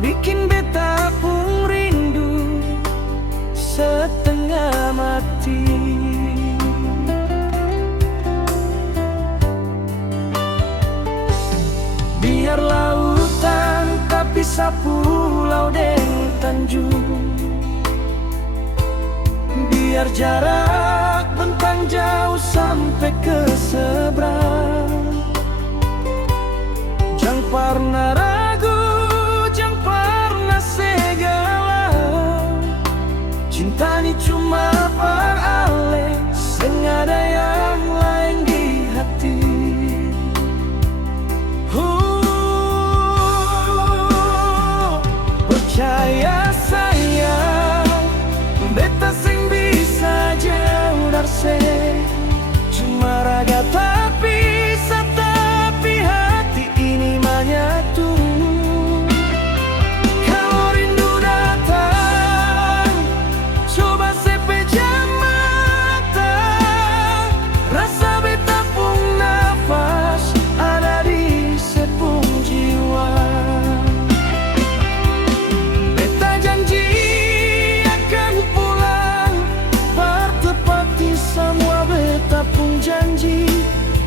bikin beta pun rindu setengah mati. Biar lautan tapi sapulau deng tanjung, biar jarak bentang jauh sampai ke seberang. Jangan pernah ragu, jangan pernah segala. Cinta ini cuma perale, sengaja yang lain di hati. Percaya sayang, beta sing bisa jauh dari se. Cuma raga tapi tapi hati ini menyatu. Kalau rindu datang, coba sepejam mata. Rasa beta pun nafas ada di sepung jiwa. Beta janji akan pulang, bertepati semua beta pun janji.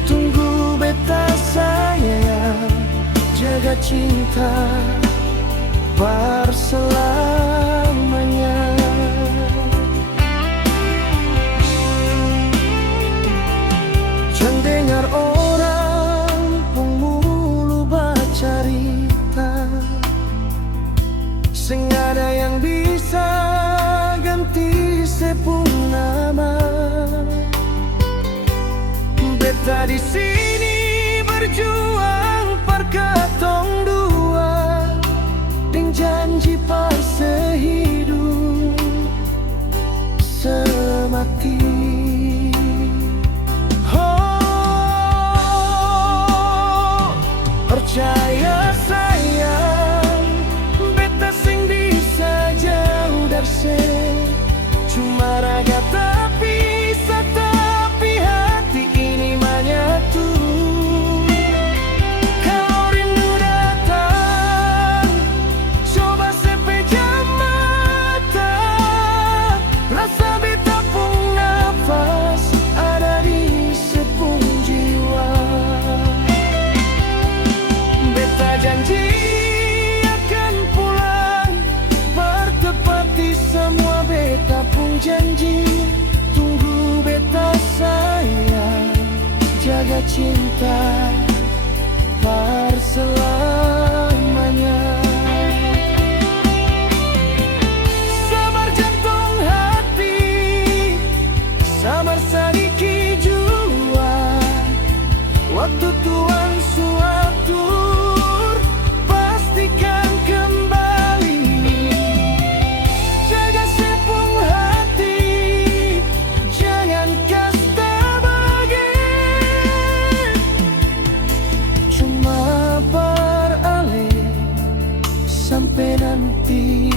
Tunggu beta sayang, jaga cinta berselamanya. Jangan dengar orang pun mulu bercerita, sing ada yang bisa ganti sepung nama. Beta di sini berjuang perkatong dua, dengan janji pas sehidup semati. Oh, percaya sayang, beta sing bisa jauh dari se. Cuma raga tapi tapi hati ini menyatu. Kalau rindu datang, coba sepejam mata. Rasa beta pun nafas ada di sepung jiwa. Beta janji akan pulang, bertepati semua beta pun janji. Tunggu beta sayang, jaga cinta berselamanya. Sabar jantung hati, sabar sadiki jua. Waktu Tuhan suatur, pastikan kembali. Jaga sepung hati, jangan kasta bagi. Cuma beralih sampai nanti.